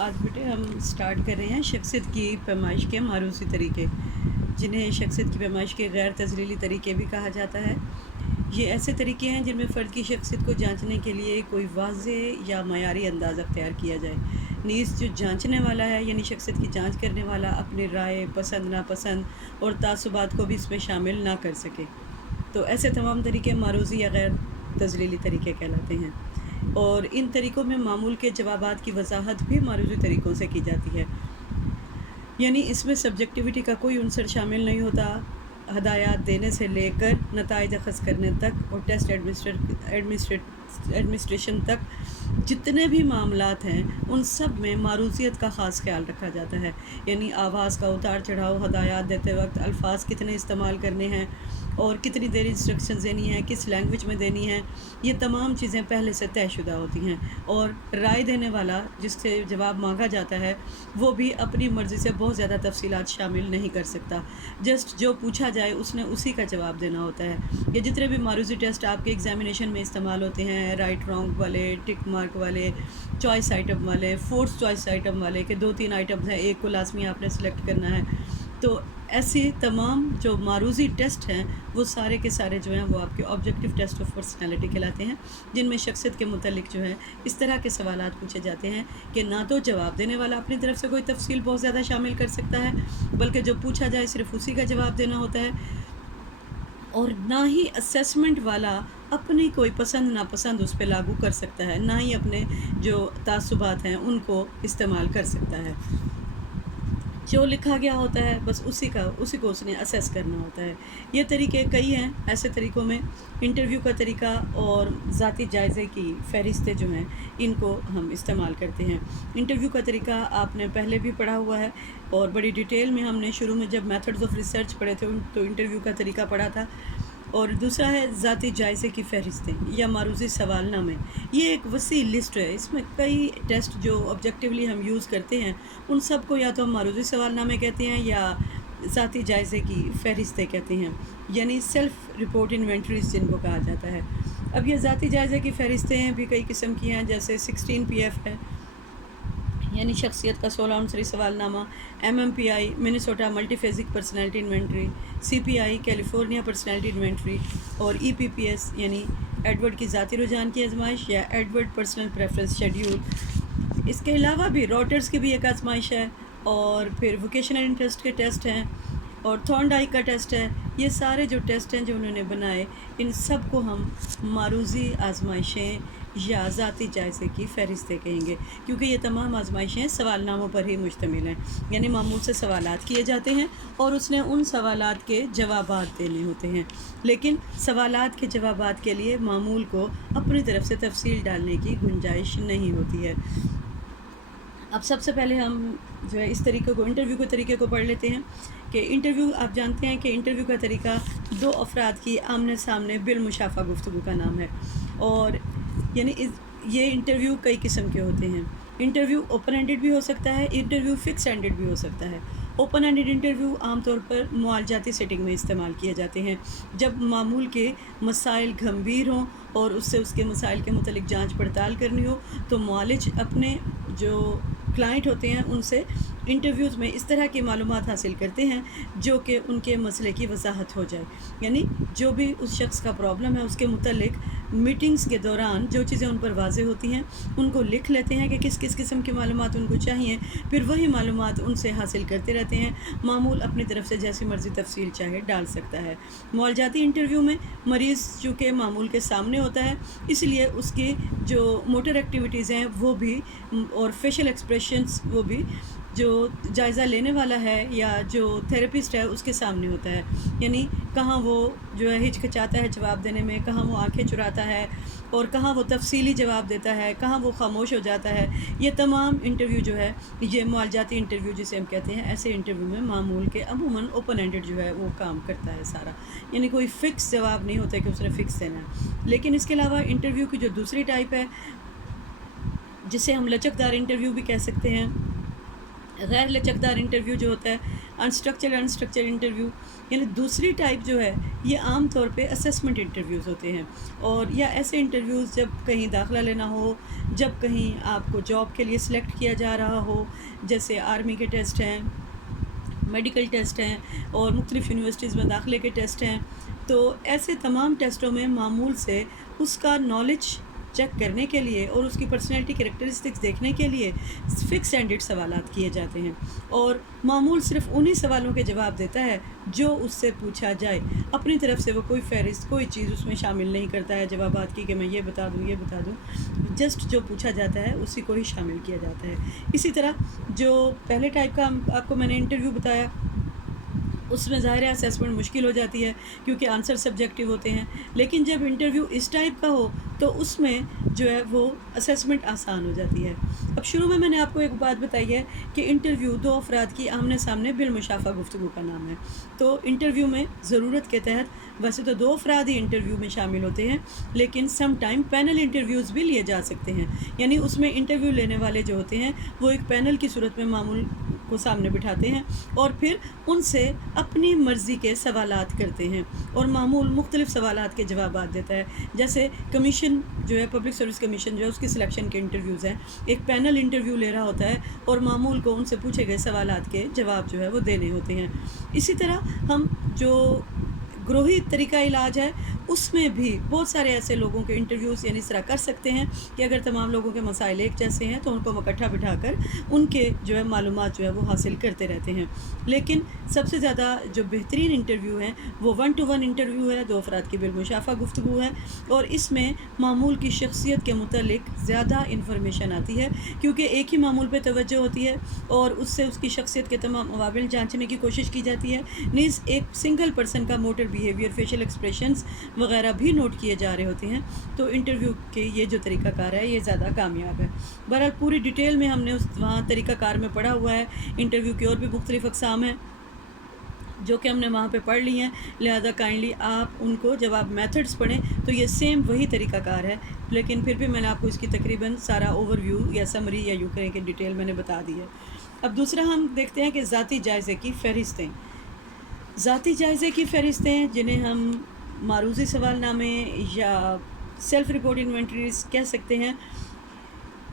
آج بیٹے ہم سٹارٹ کر رہے ہیں شخصیت کی پیمائش کے معروضی طریقے، جنہیں شخصیت کی پیمائش کے غیر تذلیلی طریقے بھی کہا جاتا ہے۔ یہ ایسے طریقے ہیں جن میں فرد کی شخصیت کو جانچنے کے لیے کوئی واضح یا معیاری انداز اختیار کیا جائے، نیز جو جانچنے والا ہے یعنی شخصیت کی جانچ کرنے والا اپنی رائے، پسند ناپسند اور تعصبات کو بھی اس میں شامل نہ کر سکے۔ تو ایسے تمام طریقے معروضی یا غیر تذلیلی طریقے کہلاتے ہیں، اور ان طریقوں میں معمول کے جوابات کی وضاحت بھی معروضی طریقوں سے کی جاتی ہے، یعنی اس میں سبجیکٹیوٹی کا کوئی عنصر شامل نہیں ہوتا۔ ہدایات دینے سے لے کر نتائج اخذ کرنے تک اور ٹیسٹ ایڈمنسٹریشن تک جتنے بھی معاملات ہیں ان سب میں معروضیت کا خاص خیال رکھا جاتا ہے، یعنی آواز کا اتار چڑھاؤ، ہدایات دیتے وقت الفاظ کتنے استعمال کرنے ہیں اور کتنی دیر انسٹرکشنز دینی ہیں، کس لینگویج میں دینی ہیں، یہ تمام چیزیں پہلے سے طے شدہ ہوتی ہیں۔ اور رائے دینے والا جس سے جواب مانگا جاتا ہے وہ بھی اپنی مرضی سے بہت زیادہ تفصیلات شامل نہیں کر سکتا، جسٹ جو پوچھا جائے اس نے اسی کا جواب دینا ہوتا ہے۔ یہ جتنے بھی معروضی ٹیسٹ آپ کے ایگزامینیشن میں استعمال ہوتے ہیں، رائٹ رانگ والے، ٹک مارک والے، چوائس آئٹم والے، فورس چوائس آئٹم والے، کہ 2-3 آئٹمز ہیں، ایک کو لازمی آپ نے سلیکٹ کرنا ہے، تو ایسی تمام جو معروضی ٹیسٹ ہیں وہ سارے کے سارے جو ہیں وہ آپ کے آبجیکٹیو ٹیسٹ آف پرسنالٹی کہلاتے ہیں، جن میں شخصیت کے متعلق جو ہے اس طرح کے سوالات پوچھے جاتے ہیں کہ نہ تو جواب دینے والا اپنی طرف سے کوئی تفصیل بہت زیادہ شامل کر سکتا ہے، بلکہ جو پوچھا جائے صرف اسی کا جواب دینا ہوتا ہے، اور نہ ہی اسیسمنٹ والا اپنی کوئی پسند ناپسند اس پہ لاگو کر سکتا ہے، نہ ہی اپنے جو تعصبات ہیں ان کو استعمال کر سکتا ہے۔ جو لکھا گیا ہوتا ہے بس اسی کو اس نے اسیس کرنا ہوتا ہے۔ یہ طریقے کئی ہیں۔ ایسے طریقوں میں انٹرویو کا طریقہ اور ذاتی جائزے کی فہرستیں جو ہیں ان کو ہم استعمال کرتے ہیں۔ انٹرویو کا طریقہ آپ نے پہلے بھی پڑھا ہوا ہے، اور بڑی ڈیٹیل میں ہم نے شروع میں جب میتھڈز آف ریسرچ پڑھے تھے تو انٹرویو کا طریقہ پڑھا تھا۔ اور دوسرا ہے ذاتی جائزے کی فہرستیں یا معروضی سوال نامے۔ یہ ایک وسیع لسٹ ہے، اس میں کئی ٹیسٹ جو آبجیکٹیولی ہم یوز کرتے ہیں ان سب کو یا تو ہم معروضی سوال نامے کہتے ہیں یا ذاتی جائزے کی فہرستیں کہتے ہیں، یعنی سیلف رپورٹ انوینٹریز جن کو کہا جاتا ہے۔ اب یہ ذاتی جائزے کی فہرستیں بھی کئی قسم کی ہیں، جیسے 16 PF ہے، یعنی شخصیت کا 16 عنصری سوال نامہ، MMPI Minnesota multi phasic personality inventory, CPI California personality inventory, اور EPPS یعنی ایڈورڈ کی ذاتی رجحان کی آزمائش یا ایڈورڈ پرسنل پریفرنس شیڈیول۔ اس کے علاوہ بھی روٹرز کی بھی ایک آزمائش ہے، اور پھر ووکیشنل انٹرسٹ کے ٹیسٹ ہیں، اور تھورنڈائک کا ٹیسٹ ہے۔ یہ سارے جو ٹیسٹ ہیں جو انہوں نے بنائے ان سب کو ہم معروضی آزمائشیں یا ذاتی جائزے کی فہرستیں کہیں گے، کیونکہ یہ تمام آزمائشیں سوال ناموں پر ہی مشتمل ہیں، یعنی معمول سے سوالات کیے جاتے ہیں اور اس نے ان سوالات کے جوابات دینے ہوتے ہیں، لیکن سوالات کے جوابات کے لیے معمول کو اپنی طرف سے تفصیل ڈالنے کی گنجائش نہیں ہوتی ہے۔ اب سب سے پہلے ہم جو ہے اس طریقے کو، انٹرویو کے طریقے کو پڑھ لیتے ہیں کہ انٹرویو، آپ جانتے ہیں کہ انٹرویو کا طریقہ دو افراد کی آمنے سامنے بالمشافہ گفتگو کا نام ہے، اور یعنی یہ انٹرویو کئی قسم کے ہوتے ہیں۔ انٹرویو اوپن ہینڈڈ بھی ہو سکتا ہے، انٹرویو فکس ہینڈڈ بھی ہو سکتا ہے۔ اوپن ہینڈڈ انٹرویو عام طور پر معالجاتی سیٹنگ میں استعمال کیے جاتے ہیں، جب معمول کے مسائل گھمبیر ہوں اور اس سے اس کے مسائل کے متعلق جانچ پڑتال کرنی ہو، تو معالج اپنے جو کلائنٹ ہوتے ہیں ان سے انٹرویوز میں اس طرح کی معلومات حاصل کرتے ہیں جو کہ ان کے مسئلے کی وضاحت ہو جائے، یعنی جو بھی اس شخص کا پرابلم ہے اس کے متعلق میٹنگز کے دوران جو چیزیں ان پر واضح ہوتی ہیں ان کو لکھ لیتے ہیں کہ کس کس قسم کی معلومات ان کو چاہیے، پھر وہی معلومات ان سے حاصل کرتے رہتے ہیں۔ معمول اپنی طرف سے جیسی مرضی تفصیل چاہے ڈال سکتا ہے۔ معالجاتی انٹرویو میں مریض چونکہ معمول کے سامنے ہوتا ہے، اس لیے اس کی جو موٹر ایکٹیویٹیز ہیں وہ بھی اور فیشل ایکسپریشنز وہ بھی جو جائزہ لینے والا ہے یا جو تھراپسٹ ہے اس کے سامنے ہوتا ہے، یعنی کہاں وہ جو ہے ہچکچاتا ہے جواب دینے میں، کہاں وہ آنکھیں چراتا ہے، اور کہاں وہ تفصیلی جواب دیتا ہے، کہاں وہ خاموش ہو جاتا ہے۔ یہ تمام انٹرویو جو ہے، یہ معالجاتی انٹرویو جسے ہم کہتے ہیں، ایسے انٹرویو میں معمول کے عموماً اوپن ہینڈڈ جو ہے وہ کام کرتا ہے سارا، یعنی کوئی فکس جواب نہیں ہوتا کہ اس نے فکس دینا ہے۔ لیکن اس کے علاوہ انٹرویو کی جو دوسری ٹائپ ہے جسے ہم لچکدار انٹرویو بھی کہہ سکتے ہیں، غیر لچکدار انٹرویو جو ہوتا ہے، انسٹرکچر انٹرویو، یعنی دوسری ٹائپ جو ہے یہ عام طور پہ اسیسمنٹ انٹرویوز ہوتے ہیں، اور یا ایسے انٹرویوز جب کہیں داخلہ لینا ہو، جب کہیں آپ کو جاب کے لیے سلیکٹ کیا جا رہا ہو، جیسے آرمی کے ٹیسٹ ہیں، میڈیکل ٹیسٹ ہیں، اور مختلف یونیورسٹیز میں داخلے کے ٹیسٹ ہیں۔ تو ایسے تمام ٹیسٹوں میں معمول سے اس کا نالج چیک کرنے کے لیے اور اس کی پرسنالٹی کریکٹرسٹکس دیکھنے کے لیے فکس اینڈڈ سوالات کیے جاتے ہیں، اور معمول صرف انہی سوالوں کے جواب دیتا ہے جو اس سے پوچھا جائے۔ اپنی طرف سے وہ کوئی فہرست، کوئی چیز اس میں شامل نہیں کرتا ہے جوابات کی کہ میں یہ بتا دوں، جسٹ جو پوچھا جاتا ہے اسی کو ہی شامل کیا جاتا ہے۔ اسی طرح جو پہلے ٹائپ کا آپ کو میں نے انٹرویو بتایا، اس میں ظاہر ہے اسیسمنٹ مشکل ہو جاتی ہے کیونکہ آنسر سبجیکٹیو ہوتے ہیں، لیکن جب انٹرویو اس ٹائپ کا ہو تو اس میں جو ہے وہ اسیسمنٹ آسان ہو جاتی ہے۔ اب شروع میں نے آپ کو ایک بات بتائی ہے کہ انٹرویو دو افراد کی آمنے سامنے بالمشافہ گفتگو کا نام ہے۔ تو انٹرویو میں ضرورت کے تحت ویسے تو دو افراد ہی انٹرویو میں شامل ہوتے ہیں، لیکن سم ٹائم پینل انٹرویوز بھی لیے جا سکتے ہیں، یعنی اس میں انٹرویو لینے والے جو ہوتے ہیں وہ ایک پینل کی صورت میں معمول کو سامنے بٹھاتے ہیں اور پھر ان سے اپنی مرضی کے سوالات کرتے ہیں، اور معمول مختلف سوالات کے جوابات دیتا ہے۔ جیسے کمیشن جو ہے، پبلک سروس کمیشن جو ہے، اس کی سلیکشن کے انٹرویوز ہیں، ایک پینل انٹرویو لے رہا ہوتا ہے اور معمول کو ان سے پوچھے گئے سوالات کے جواب جو ہے وہ دینے ہوتے ہیں۔ اسی طرح ہم جو گروہی طریقہ علاج ہے اس میں بھی بہت سارے ایسے لوگوں کے انٹرویوز یعنی اس طرح کر سکتے ہیں کہ اگر تمام لوگوں کے مسائل ایک جیسے ہیں تو ان کو اکٹھا بٹھا کر ان کے جو ہے معلومات جو ہے وہ حاصل کرتے رہتے ہیں۔ لیکن سب سے زیادہ جو بہترین انٹرویو ہے وہ 1 to 1 انٹرویو ہے، دو افراد کی بالمشافہ گفتگو ہے، اور اس میں معمول کی شخصیت کے متعلق زیادہ انفارمیشن آتی ہے کیونکہ ایک ہی معمول پہ توجہ ہوتی ہے اور اس سے اس کی شخصیت کے تمام عوامل جانچنے کی کوشش کی جاتی ہے، نیز ایک سنگل پرسن کا موٹر بیہیویئر، فیشل ایکسپریشنز وغیرہ بھی نوٹ کیے جا رہے ہوتے ہیں۔ تو انٹرویو کے یہ جو طریقہ کار ہے یہ زیادہ کامیاب ہے۔ بہرحال پوری ڈیٹیل میں ہم نے وہاں طریقہ کار میں پڑھا ہوا ہے۔ انٹرویو کی اور بھی مختلف اقسام ہیں جو کہ ہم نے وہاں پہ پڑھ لی ہیں، لہذا کائنڈلی آپ ان کو جب آپ میتھڈز پڑھیں تو یہ سیم وہی طریقہ کار ہے، لیکن پھر بھی میں نے آپ کو اس کی تقریباً سارا اوور ویو یا سمری یا یوں کریں کہ ڈیٹیل میں نے بتا دی ہے۔ اب دوسرا ہم دیکھتے ہیں کہ ذاتی جائزے کی فہرستیں۔ ذاتی جائزے کی فہرستیں جنہیں ہم معروضی سوال نامے یا سیلف رپورٹ انوینٹریز کہہ سکتے ہیں،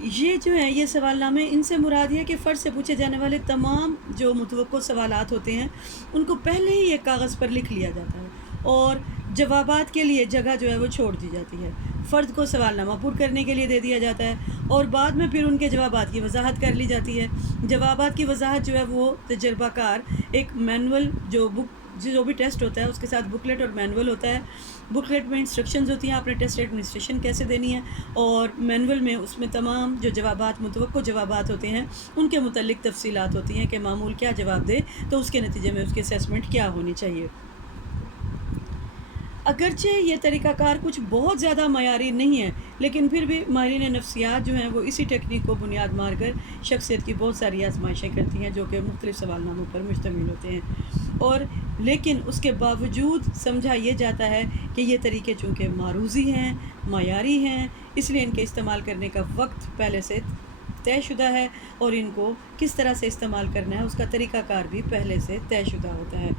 یہ جو ہیں یہ سوال نامے، ان سے مراد یہ ہے کہ فرد سے پوچھے جانے والے تمام جو متوقع سوالات ہوتے ہیں ان کو پہلے ہی ایک کاغذ پر لکھ لیا جاتا ہے اور جوابات کے لیے جگہ جو ہے وہ چھوڑ دی جاتی ہے۔ فرد کو سوال نامہ پر کرنے کے لیے دے دیا جاتا ہے اور بعد میں پھر ان کے جوابات کی وضاحت کر لی جاتی ہے۔ جوابات کی وضاحت جو ہے وہ تجربہ کار ایک مینول جو بھی ٹیسٹ ہوتا ہے اس کے ساتھ بکلیٹ اور مینول ہوتا ہے۔ بکلیٹ میں انسٹرکشنز ہوتی ہیں آپ نے ٹیسٹ ایڈمنسٹریشن کیسے دینی ہے، اور مینول میں اس میں تمام جو جوابات متوقع جوابات ہوتے ہیں ان کے متعلق تفصیلات ہوتی ہیں کہ معمول کیا جواب دے تو اس کے نتیجے میں اس کی اسیسمنٹ کیا ہونی چاہیے۔ اگرچہ یہ طریقہ کار کچھ بہت زیادہ معیاری نہیں ہے، لیکن پھر بھی ماہرین نفسیات جو ہیں وہ اسی ٹیکنیک کو بنیاد مار کر شخصیت کی بہت ساری آزمائشیں کرتی ہیں جو کہ مختلف سوال ناموں پر مشتمل ہوتے ہیں، اور لیکن اس کے باوجود سمجھا یہ جاتا ہے کہ یہ طریقے چونکہ معروضی ہیں، معیاری ہیں، اس لیے ان کے استعمال کرنے کا وقت پہلے سے طے شدہ ہے اور ان کو کس طرح سے استعمال کرنا ہے اس کا طریقہ کار بھی پہلے سے طے شدہ ہوتا ہے۔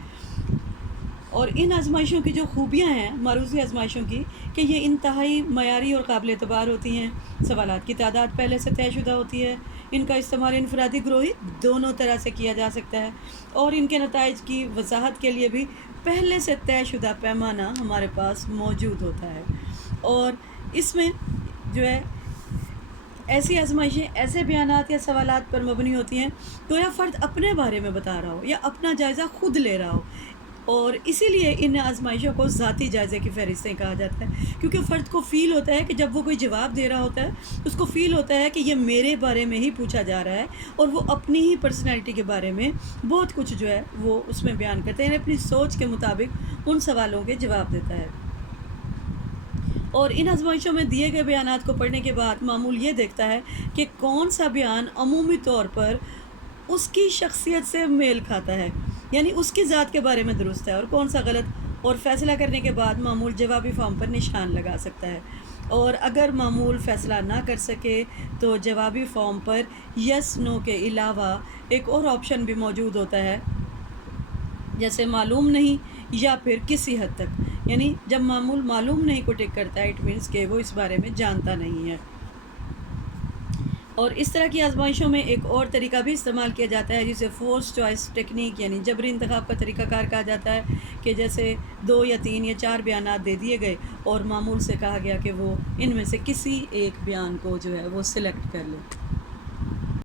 اور ان آزمائشوں کی جو خوبیاں ہیں معروضی آزمائشوں کی کہ یہ انتہائی معیاری اور قابل اعتبار ہوتی ہیں، سوالات کی تعداد پہلے سے طے شدہ ہوتی ہے، ان کا استعمال انفرادی گروہی دونوں طرح سے کیا جا سکتا ہے، اور ان کے نتائج کی وضاحت کے لیے بھی پہلے سے طے شدہ پیمانہ ہمارے پاس موجود ہوتا ہے۔ اور اس میں جو ہے ایسی آزمائشیں ایسے بیانات یا سوالات پر مبنی ہوتی ہیں تو یا فرد اپنے بارے میں بتا رہا ہو یا اپنا جائزہ خود لے رہا ہو، اور اسی لیے ان آزمائشوں کو ذاتی جائزے کی فہرستیں کہا جاتا ہے، کیونکہ فرد کو فیل ہوتا ہے کہ جب وہ کوئی جواب دے رہا ہوتا ہے اس کو فیل ہوتا ہے کہ یہ میرے بارے میں ہی پوچھا جا رہا ہے، اور وہ اپنی ہی پرسنالٹی کے بارے میں بہت کچھ جو ہے وہ اس میں بیان کرتے ہیں، اپنی سوچ کے مطابق ان سوالوں کے جواب دیتا ہے۔ اور ان آزمائشوں میں دیے گئے بیانات کو پڑھنے کے بعد معمول یہ دیکھتا ہے کہ کون سا بیان عمومی طور پر اس کی شخصیت سے میل کھاتا ہے، یعنی اس کی ذات کے بارے میں درست ہے، اور کون سا غلط، اور فیصلہ کرنے کے بعد معمول جوابی فارم پر نشان لگا سکتا ہے۔ اور اگر معمول فیصلہ نہ کر سکے تو جوابی فارم پر یس نو کے علاوہ ایک اور آپشن بھی موجود ہوتا ہے، جیسے معلوم نہیں یا پھر کسی حد تک، یعنی جب معمول معلوم نہیں کو ٹک کرتا ہے اٹ مینس کہ وہ اس بارے میں جانتا نہیں ہے۔ اور اس طرح کی آزمائشوں میں ایک اور طریقہ بھی استعمال کیا جاتا ہے جسے فورس چوائس ٹیکنیک یعنی جبری انتخاب کا طریقہ کار کہا جاتا ہے، کہ جیسے 2 یا 3 یا 4 بیانات دے دیے گئے اور معمول سے کہا گیا کہ وہ ان میں سے کسی ایک بیان کو جو ہے وہ سلیکٹ کر لے۔